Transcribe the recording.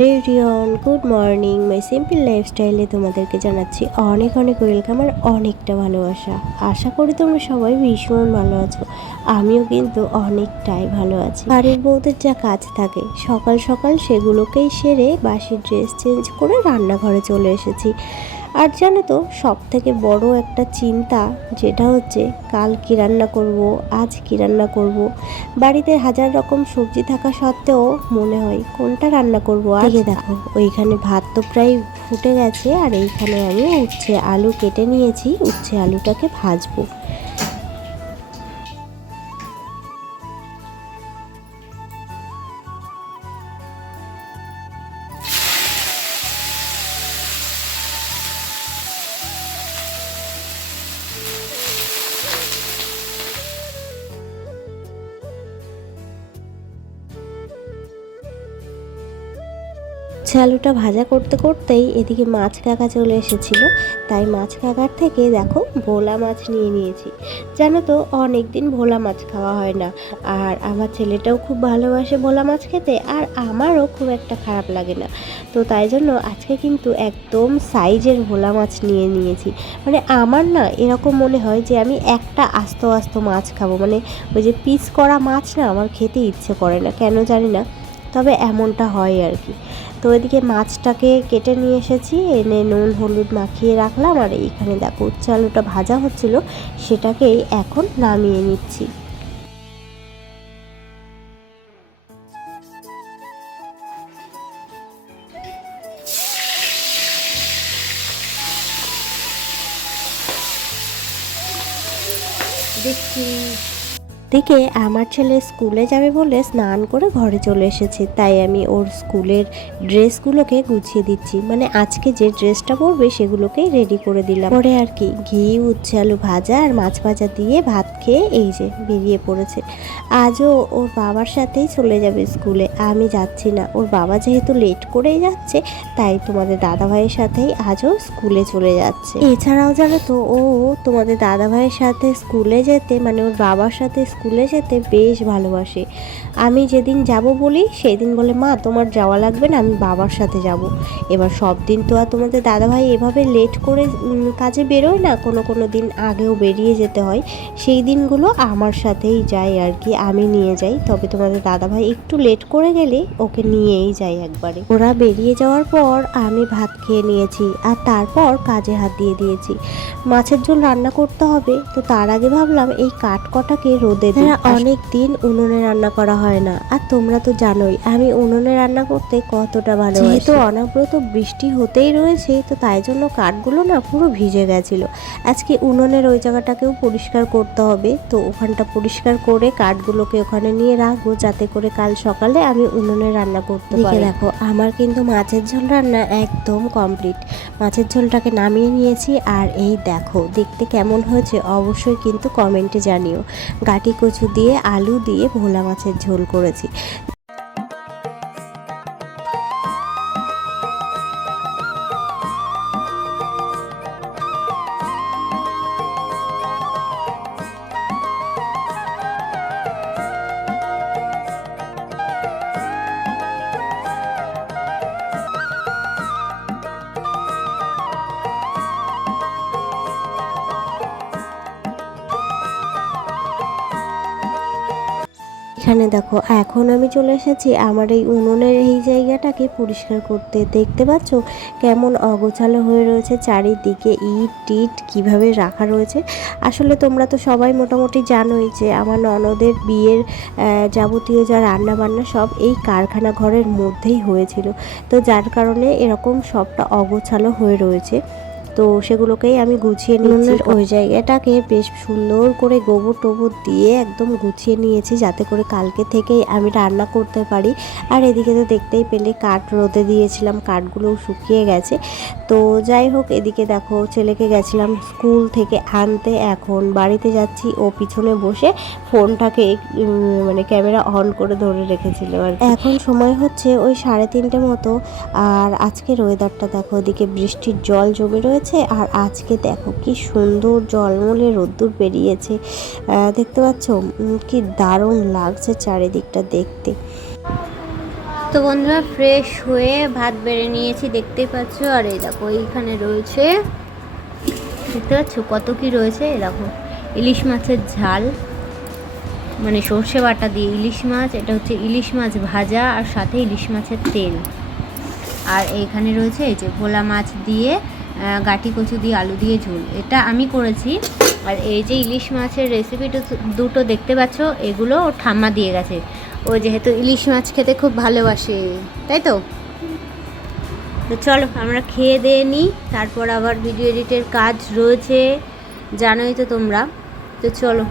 লেডিয়ন good morning. My simple লাইফস্টাইলে তোমাদেরকে জানাচ্ছি অনেক অনেক ওয়েলকাম আর অনেকটা ভালোবাসা। আশা করি তোমরা সবাই ভীষণ ভালো আছো। আমিও কিন্তু অনেকটাই ভালো আছি। বাড়ির বউদের যা কাজ থাকে, সকাল সকাল সেগুলোকেই সেরে বাসির ড্রেস চেঞ্জ করে রান্নাঘরে চলে এসেছি। আর জানো তো সব থেকে বড় একটা চিন্তা যেটা হচ্ছে কাল কী রান্না করব আজ কী রান্না করব। বাড়িতে হাজার রকম সবজি থাকা সত্ত্বেও মনে হয়, কোনটা রান্না করব আগে দেখো, ওইখানে ভাত তো প্রায় ফুটে গেছে, আর এইখানে আমি উচ্ছে আলু কেটে নিয়েছি, উচ্ছে আলুটাকে ভাজবো। উচ্ছে আলুটা ভাজা করতে করতেই এদিকে মাছ কাকা চলে এসেছিল। তাই মাছ কাকার থেকে দেখো ভোলা মাছ নিয়ে নিয়েছি। জানো তো অনেক দিন ভোলা মাছ খাওয়া হয় না। আর আমার ছেলেটাও খুব ভালোবাসে ভোলা মাছ খেতে আর আমারও খুব একটা খারাপ লাগে না। তো তাই জন্য আজকে কিন্তু একদম সাইজের ভোলা মাছ নিয়ে নিয়েছি। মানে আমার না এরকম মনে হয় যে আমি একটা আস্ত আস্ত মাছ খাব। মানে ওই যে পিস করা মাছ না আমার খেতে ইচ্ছে করে না, কেন জানি না। তবে এমনটা হয় আর কি। তো এদিকে মাছটাকে কেটে নিয়ে এসেছি, এনে নুন, হলুদ মাখিয়ে রাখলাম, আর এইখানে দেখো উচ্ছে আলুটা ভাজা হচ্ছিল, সেটাকেই এখন নামিয়ে নিচ্ছি। দেখছি। দিকে আমার ছেলে স্কুলে যাবে বলে স্নান করে ঘরে চলে এসেছে। তাই আমি ওর স্কুলের ড্রেসগুলোকে গুছিয়ে দিচ্ছি। মানে আজকে যে ড্রেসটা পরবে সেগুলোকেই রেডি করে দিলাম। পরে আর কি, ঘি, উচ্ছে, আলু ভাজা আর মাছ ভাজা দিয়ে ভাত খেয়ে এই যে বেরিয়ে পড়েছে। আজও ওর বাবার সাথেই চলে যাবে স্কুলে। আমি যাচ্ছি না। ওর বাবা যেহেতু লেট করেই যাচ্ছে, তাই তোমাদের দাদা ভাইয়ের সাথেই আজও স্কুলে চলে যাচ্ছে। এছাড়াও জানো তো, ও তোমাদের দাদা ভাইয়ের সাথে স্কুলে যেতে মানে ওর বাবার সাথে স্কুলে যেতে বেশ ভালোবাসে। আমি যেদিন যাব বলি, সেদিন বলে, মা, তোমার যাওয়া লাগবে না, আমি বাবার সাথে যাব। এবার সব দিন তো আর তোমাদের দাদাভাই এভাবে লেট করে কাজে বেরোয় না, কোনো কোনো দিন আগেও বেরিয়ে যেতে হয়। সেই দিনগুলো আমার সাথেই যায় আর কি, আমি নিয়ে যাই। তবে তোমাদের দাদাভাই একটু লেট করে গেলে ওকে নিয়েই যাই একবারে। ওরা বেরিয়ে যাওয়ার পর আমি ভাত খেয়ে নিয়েছি আর তারপর কাজে হাত দিয়ে দিয়েছি। মাছের ঝোল রান্না করতে হবে তো তার আগে ভাবলাম এই কাঠ কটাকে রোদে দিই। অনেক দিন উনুনে রান্না করা হয় না আর তোমরা তো জানোই আমি উনুনে রান্না করতে কতটা ভালো যেহেতু অনবরত বৃষ্টি হতেই রয়েছে তো তাই জন্য কাঠগুলো না পুরো ভিজে গেছিল। আজকে উনুনের ওই জায়গাটাকেও পরিষ্কার করতে হবে তো ওখানটা পরিষ্কার করে কাঠগুলোকে ওখানে নিয়ে রাখব যাতে করে কাল সকালে আমি উনুনে রান্না করতে পারি। দেখো আমার কিন্তু মাছের ঝোল রান্না একদম কমপ্লিট মাছের ঝোলটাকে নামিয়ে নিয়েছি আর এই দেখো দেখতে কেমন হয়েছে অবশ্যই কিন্তু কমেন্টে জানিও। গাটি কচু দিয়ে আলু দিয়ে ভোলা মাছের ঝোল করেছি। এখানে দেখো, এখন আমি চলে এসেছি আমার এই উনুনের এই জায়গাটাকে পরিষ্কার করতে। দেখতে পাচ্ছ কেমন অগোছালো হয়ে রয়েছে চারিদিকে ইট টিট কীভাবে রাখা রয়েছে। আসলে তোমরা তো সবাই মোটামুটি জানোই যে আমার ননদের বিয়ের যাবতীয় যা রান্না বান্না সব এই কারখানা ঘরের মধ্যেই হয়েছিল। তো যার কারণে এরকম সবটা অগোছালো হয়ে রয়েছে। তো সেগুলোকেই আমি গুছিয়ে নিচ্ছি ওই জায়গাটাকে বেশ সুন্দর করে গোবর টোবর দিয়ে একদম গুছিয়ে নিয়েছি যাতে করে কালকে থেকেই আমি রান্না করতে পারি। আর এদিকে তো দেখতেই পেলে কাঠ রোদে দিয়েছিলাম কাঠগুলোও শুকিয়ে গেছে। তো যাই হোক এদিকে দেখো ছেলেকে গেছিলাম স্কুল থেকে আনতে। এখন বাড়িতে যাচ্ছি ও পিছনে বসে ফোনটাকে মানে ক্যামেরা অন করে ধরে রেখেছিল আর এখন সময় হচ্ছে ওই সাড়ে তিনটে মতো। আর আজকের ওয়েদারটা দেখো ওদিকে বৃষ্টির জল জমে রয়েছে। আর আজকে দেখো কি সুন্দর জলমলে রোদ্দুর বেরিয়েছে। দেখতে পাচ্ছ? কি দারুণ লাগছে চারিদিকটা দেখতে। তো বন্ধুরা ফ্রেশ হয়ে ভাত বেড়ে নিয়েছি, দেখতেই পাচ্ছ? আর এই দেখো, এইখানে রয়েছে, দেখতে পাচ্ছ কত কি রয়েছে? এই দেখো, ইলিশ মাছের ঝাল মানে সর্ষে বাটা দিয়ে ইলিশ মাছ, এটা হচ্ছে ইলিশ মাছ ভাজা আর সাথে ইলিশ মাছের তেল। আর এইখানে রয়েছে এই যে ভোলা মাছ দিয়ে গাটি কচু দিয়ে আলু দিয়ে ঝোল। এটা আমি করেছি। আর এই যে ইলিশ মাছের রেসিপিটা দুটো দেখতে পাচ্ছ, এগুলো ওর ঠাম্মা দিয়ে গেছে। ও যেহেতু ইলিশ মাছ খেতে খুব ভালোবাসে, তাই তো? তো চলো, আমরা খেয়ে দিয়ে নিই। তারপর আবার ভিডিও এডিটের কাজ রয়েছে। জানোই তো তোমরা। তো চলো।